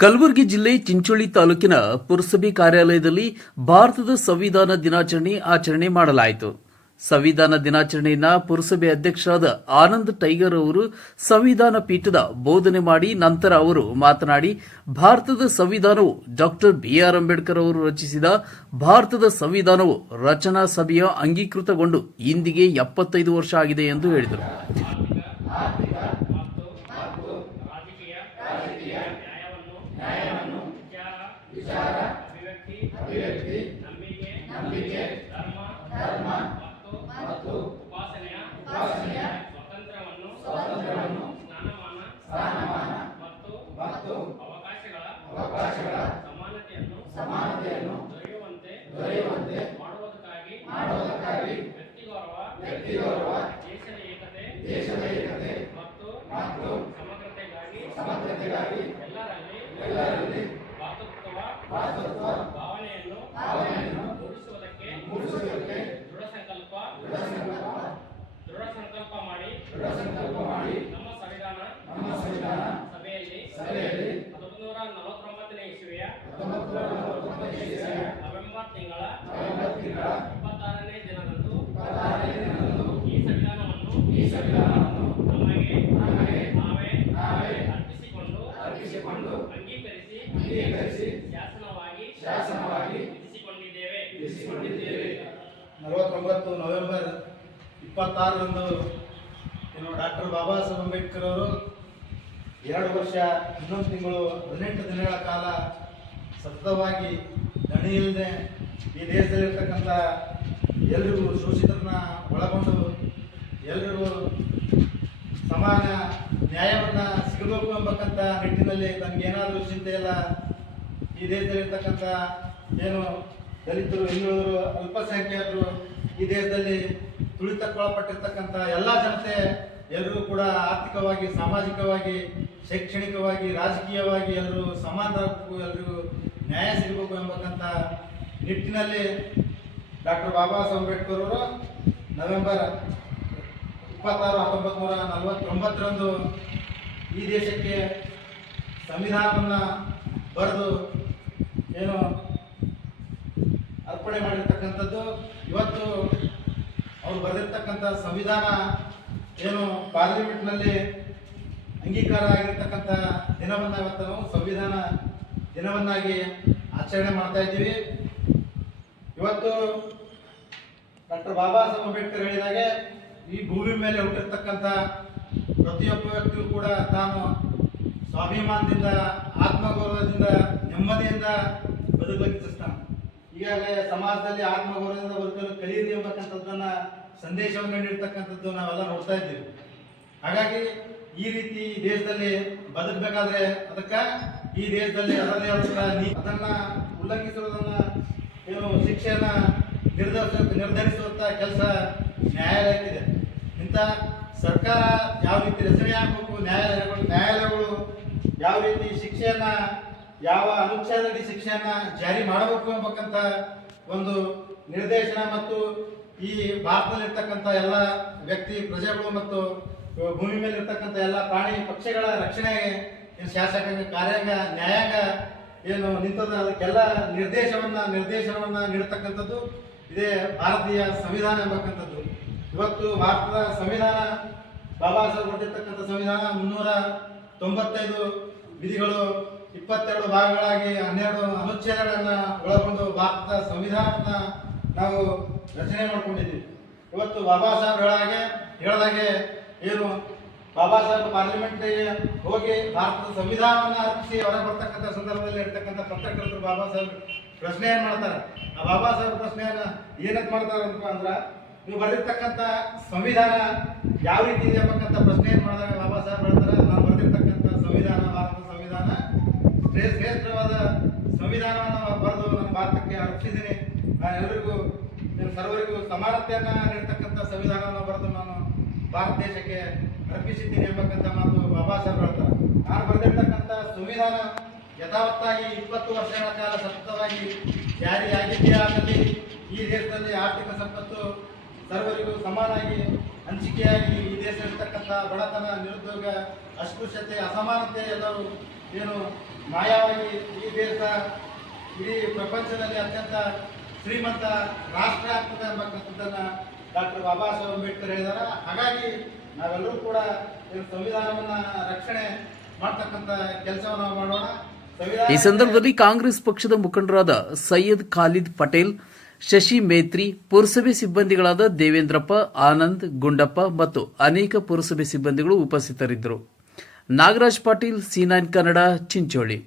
ಕಲಬುರಗಿ ಜಿಲ್ಲೆ ಚಿಂಚೋಳಿ ತಾಲೂಕಿನ ಪುರಸಭೆ ಕಾರ್ಯಾಲಯದಲ್ಲಿ ಭಾರತದ ಸಂವಿಧಾನ ದಿನಾಚರಣೆ ಆಚರಣೆ ಮಾಡಲಾಯಿತು. ಸಂವಿಧಾನ ದಿನಾಚರಣೆಯನ್ನ ಪುರಸಭೆ ಅಧ್ಯಕ್ಷರಾದ ಆನಂದ್ ಟೈಗರ್ ಅವರು ಸಂವಿಧಾನ ಪೀಠದ ಬೋಧನೆ ಮಾಡಿ ನಂತರ ಅವರು ಮಾತನಾಡಿ, ಭಾರತದ ಸಂವಿಧಾನವು ಡಾಕ್ಟರ್ ಬಿಆರ್ ಅಂಬೇಡ್ಕರ್ ಅವರು ರಚಿಸಿದ ಭಾರತದ ಸಂವಿಧಾನವು ರಚನಾ ಸಭೆಯ ಅಂಗೀಕೃತಗೊಂಡು ಇಂದಿಗೆ 75 ವರ್ಷ ಆಗಿದೆ ಎಂದು ಹೇಳಿದರು. ಅಭಿವ್ಯಕ್ತಿ ನಂಬಿಕೆ ಧರ್ಮ ಮತ್ತು ಉಪಾಸನೆಯ ಸ್ವಾತಂತ್ರ್ಯವನ್ನು ಸ್ಥಾನಮಾನ ಮತ್ತು ಅವಕಾಶಗಳ ಸಮಾನತೆಯನ್ನು ದೊರೆಯುವಂತೆ ಮಾಡುವುದಕ್ಕಾಗಿ ವ್ಯಕ್ತಿಗೌರವ ದೇಶದ ಏಕತೆ ಮತ್ತು ಸಮಗ್ರತೆಗಾಗಿ ಎಲ್ಲರಲ್ಲಿ ಭಾತೃತ್ವ ಭಾವನೆಯನ್ನು ಮೂಡಿಸುವುದಕ್ಕೆ ದೃಢ ಸಂಕಲ್ಪ ಮಾಡಿ ನಮ್ಮ ಸಂವಿಧಾನ ಸಭೆಯಲ್ಲಿ 1949ನೇ ಇಸವಿಯ ನವೆಂಬರ್ ತಿಂಗಳ 26ನೇ ದಿನದಂದು ಈ ಸಂವಿಧಾನವನ್ನು ನಮಗೆ ನಾವೇ ಅರ್ಪಿಸಿಕೊಂಡು ಅಂಗೀಕರಿಸಿ ಶಾಸನವಾಗಿ ವಿಧಿಸಿಕೊಂಡಿದ್ದೇವೆ. 49 ನವೆಂಬರ್ 26ರಂದು ಡಾಕ್ಟರ್ ಬಾಬಾ ಸಾಹೇಬ್ ಅಂಬೇಡ್ಕರ್ ಅವರು 2 ವರ್ಷ 11 ತಿಂಗಳು 18 ದಿನಗಳ ಕಾಲ ಸತತವಾಗಿ ದಣಿಯಿಲ್ಲದೆ ಈ ದೇಶದಲ್ಲಿರ್ತಕ್ಕಂಥ ಎಲ್ಲರಿಗೂ ಶೋಷಿತರನ್ನ ಒಳಗೊಂಡು ಎಲ್ಲರಿಗೂ ಸಮಾನ ನ್ಯಾಯವನ್ನು ಸಿಗಬೇಕು ಎಂಬಕ್ಕಂಥ ನಿಟ್ಟಿನಲ್ಲಿ ತನಗೇನಾದರೂ ಚಿಂತೆ ಇಲ್ಲ. ಈ ದೇಶದಲ್ಲಿರ್ತಕ್ಕಂಥ ಏನು ದಲಿತರು, ಹಿಂದುಳಿದರು, ಅಲ್ಪಸಂಖ್ಯಾತರು, ಈ ದೇಶದಲ್ಲಿ ತುಳಿತಕ್ಕೊಳಪಟ್ಟಿರ್ತಕ್ಕಂಥ ಎಲ್ಲ ಜನತೆ ಎಲ್ಲರೂ ಕೂಡ ಆರ್ಥಿಕವಾಗಿ, ಸಾಮಾಜಿಕವಾಗಿ, ಶೈಕ್ಷಣಿಕವಾಗಿ, ರಾಜಕೀಯವಾಗಿ ಎಲ್ಲರೂ ಸಮಾನರಾಗಬೇಕು, ಎಲ್ಲರಿಗೂ ನ್ಯಾಯ ಸಿಗಬೇಕು ಎಂಬಕ್ಕಂಥ ನಿಟ್ಟಿನಲ್ಲಿ ಡಾಕ್ಟರ್ ಬಾಬಾ ಸಾಹೇಬ್ ಅಂಬೇಡ್ಕರ್ ಅವರು ನವೆಂಬರ್ 26, 1949ರಂದು ಈ ದೇಶಕ್ಕೆ ಸಂವಿಧಾನವನ್ನು ಬರೆದು ಏನು ಅರ್ಪಣೆ ಮಾಡಿರ್ತಕ್ಕಂಥದ್ದು. ಇವತ್ತು ಅವರು ಬರೆದಿರ್ತಕ್ಕಂಥ ಸಂವಿಧಾನ ಏನು ಪಾರ್ಲಿಮೆಂಟ್ನಲ್ಲಿ ಅಂಗೀಕಾರ ಆಗಿರ್ತಕ್ಕಂಥ ದಿನವನ್ನು ಇವತ್ತು ನಾವು ಸಂವಿಧಾನ ದಿನವನ್ನಾಗಿ ಆಚರಣೆ ಮಾಡ್ತಾ ಇದ್ದೀವಿ. ಇವತ್ತು ಡಾಕ್ಟರ್ ಬಾಬಾ ಸಾಹೇಬ್ ಅಂಬೇಡ್ಕರ್ ಹೇಳಿದಾಗೆ ಈ ಭೂಮಿ ಮೇಲೆ ಹುಟ್ಟಿರ್ತಕ್ಕಂಥ ಪ್ರತಿಯೊಬ್ಬ ವ್ಯಕ್ತಿಯೂ ಕೂಡ ತಾನು ಸ್ವಾಭಿಮಾನದಿಂದ, ಆತ್ಮಗೌರವದಿಂದ, ನೆಮ್ಮದಿಯಿಂದ ಬದುಕಲಿಕ್ಕೆ ಇಚ್ಛಿಸ್ತಾನೆ. ಈಗಾಗಲೇ ಸಮಾಜದಲ್ಲಿ ಆತ್ಮಗೌರವದಿಂದ ಬದುಕಲು ಕಲಿಯಿರಿ ಎಂಬಕ್ಕಂಥದ್ದನ್ನ ಸಂದೇಶವನ್ನು ನೀಡಿರ್ತಕ್ಕಂಥದ್ದು ನಾವೆಲ್ಲ ನೋಡ್ತಾ ಇದ್ದೀವಿ. ಹಾಗಾಗಿ ಈ ರೀತಿ ದೇಶದಲ್ಲಿ ಬದುಕಬೇಕಾದ್ರೆ ಅದಕ್ಕೆ ಈ ದೇಶದಲ್ಲಿ ಅದನ್ನೇ ಅದನ್ನ ಉಲ್ಲಂಘಿಸುವುದನ್ನ ಏನು ಶಿಕ್ಷೆಯನ್ನ ನಿರ್ಧರಿಸುವಂತ ಕೆಲಸ ನ್ಯಾಯಾಲಯಕ್ಕಿದೆ. ಇಂಥ ಸರ್ಕಾರ ಯಾವ ರೀತಿ ರಚನೆ ಆಗಬೇಕು, ನ್ಯಾಯಾಲಯಗಳು ಯಾವ ರೀತಿ ಶಿಕ್ಷೆಯನ್ನ, ಯಾವ ಅನುಚ್ಛೇದದಲ್ಲಿ ಶಿಕ್ಷೆಯನ್ನ ಜಾರಿ ಮಾಡಬೇಕು ಎಂಬಕ್ಕಂಥ ಒಂದು ನಿರ್ದೇಶನ ಮತ್ತು ಈ ಭಾರತದಲ್ಲಿರ್ತಕ್ಕಂಥ ಎಲ್ಲ ವ್ಯಕ್ತಿ, ಪ್ರಜೆಗಳು ಮತ್ತು ಭೂಮಿ ಮೇಲೆ ಇರ್ತಕ್ಕಂಥ ಎಲ್ಲ ಪ್ರಾಣಿ ಪಕ್ಷಿಗಳ ರಕ್ಷಣೆಗೆ ಶಾಸಕಾಂಗ, ಕಾರ್ಯಾಂಗ, ನ್ಯಾಯಾಂಗ ಏನು ನಿಂತದ ಅದಕ್ಕೆಲ್ಲ ನಿರ್ದೇಶನವನ್ನ ನೀಡತಕ್ಕಂಥದ್ದು ಇದೇ ಭಾರತೀಯ ಸಂವಿಧಾನ ಎಂಬಕ್ಕಂಥದ್ದು. ಇವತ್ತು ಭಾರತದ ಸಂವಿಧಾನ, ಬಾಬಾ ಸಾಹೇಬ್ ಹೊರಟಿರ್ತಕ್ಕಂಥ ಸಂವಿಧಾನ 395 ವಿಧಿಗಳು, 22 ಭಾಗಗಳಾಗಿ 12 ಅನುಚ್ಛೇದಗಳನ್ನು ಒಳಗೊಂಡು ಭಾರತದ ಸಂವಿಧಾನವನ್ನು ನಾವು ರಚನೆ ಮಾಡ್ಕೊಂಡಿದ್ದೀವಿ. ಇವತ್ತು ಬಾಬಾ ಸಾಹೇಬ್ ಹೇಳಿದಾಗೆ ಏನು ಬಾಬಾ ಸಾಹೇಬ್ ಪಾರ್ಲಿಮೆಂಟ್ಗೆ ಹೋಗಿ ಭಾರತದ ಸಂವಿಧಾನವನ್ನು ಅರ್ಪಿಸಿ ಹೊರ ಬರ್ತಕ್ಕಂಥ ಸಂದರ್ಭದಲ್ಲಿ ಇರ್ತಕ್ಕಂಥ ಪತ್ರಕರ್ತರು ಬಾಬಾ ಸಾಹೇಬ್ ಪ್ರಶ್ನೆ ಏನು ಮಾಡ್ತಾರೆ. ಆ ಬಾಬಾ ಸಾಹೇಬ್ ಪ್ರಶ್ನೆಯನ್ನ ಏನಕ್ಕೆ ಮಾಡ್ತಾರೆ ಅಂದ್ರೆ, ನೀವು ಬರೆದಿರ್ತಕ್ಕಂಥ ಸಂವಿಧಾನ ಯಾವ ರೀತಿ ಇದೆ ಎಂಬಕ್ಕಂಥ ಪ್ರಶ್ನೆ ಏನು ಮಾಡಿದಾಗ ಬಾಬಾ ಸಾಹೇಬ್ ಹೇಳ್ತಾರೆ, ನಾನು ಬರೆದಿರ್ತಕ್ಕಂಥ ಸಂವಿಧಾನ, ಭಾರತದ ಸಂವಿಧಾನ ಶ್ರೇಷ್ಠವಾದ ಸಂವಿಧಾನವನ್ನು ಬರೆದು ನನ್ನ ಭಾರತಕ್ಕೆ ಅರ್ಪಿಸಿದ್ದೀನಿ. ನಾನು ಎಲ್ಲರಿಗೂ ಸರ್ವರಿಗೂ ಸಮಾನತೆಯನ್ನು ನೀಡ್ತಕ್ಕಂಥ ಸಂವಿಧಾನವನ್ನು ಬರೆದು ನಾನು ಭಾರತ ದೇಶಕ್ಕೆ ಅರ್ಪಿಸಿದ್ದೀನಿ ಎಂಬಕ್ಕಂಥ ಮಾತು ಬಾಬಾ ಸಾಹೇಬ್ ಹೇಳ್ತಾರೆ. ನಾನು ಬರೆದಿರ್ತಕ್ಕಂಥ ಸಂವಿಧಾನ ಯಥಾವತ್ತಾಗಿ 20 ವರ್ಷಗಳ ಕಾಲ ಸತತವಾಗಿ ಜಾರಿಯಾಗಿದ್ದೇ ಆಗಲಿ ಈ ದೇಶದಲ್ಲಿ ಆರ್ಥಿಕ ಸಂಪತ್ತು ಸರ್ವರಿಗೂ ಸಮಾನಾಗಿ ಹಂಚಿಕೆಯಾಗಿ ಈ ದೇಶದಲ್ಲಿರ್ತಕ್ಕಂಥ ಬಡತನ, ನಿರುದ್ಯೋಗ, ಅಸ್ಪೃಶ್ಯತೆ, ಅಸಮಾನತೆ ಎಲ್ಲವೂ ಏನು ಮಾಯವಾಗಿ ಈ ದೇಶದ ಇಡೀ ಪ್ರಪಂಚದಲ್ಲಿ ಅತ್ಯಂತ ಶ್ರೀಮಂತ ರಾಷ್ಟ್ರ ಆಗ್ತದೆ ಎಂಬಕ್ಕಂಥದ್ದನ್ನು ಡಾಕ್ಟರ್ ಬಾಬಾ ಸಾಹೇಬ್ ಅಂಬೇಡ್ಕರ್ ಹೇಳಿದಾರೆ. ಹಾಗಾಗಿ ನಾವೆಲ್ಲರೂ ಕೂಡ ಏನು ಸಂವಿಧಾನವನ್ನು ರಕ್ಷಣೆ ಮಾಡ್ತಕ್ಕಂಥ ಕೆಲಸವನ್ನು ಮಾಡೋಣ. ಈ ಸಂದರ್ಭದಲ್ಲಿ ಕಾಂಗ್ರೆಸ್ ಪಕ್ಷದ ಮುಖಂಡರಾದ ಸೈಯದ್ ಖಾಲಿದ್ ಪಟೇಲ್, ಶಶಿ ಮೇತ್ರಿ, ಪುರಸಭೆ ಸಿಬ್ಬಂದಿಗಳಾದ ದೇವೇಂದ್ರಪ್ಪ, ಆನಂದ್, ಗುಂಡಪ್ಪ ಮತ್ತು ಅನೇಕ ಪುರಸಭೆ ಸಿಬ್ಬಂದಿಗಳು ಉಪಸ್ಥಿತರಿದ್ದರು. ನಾಗರಾಜ್ ಪಾಟೀಲ್, C9 ಕನ್ನಡ, ಚಿಂಚೋಳಿ.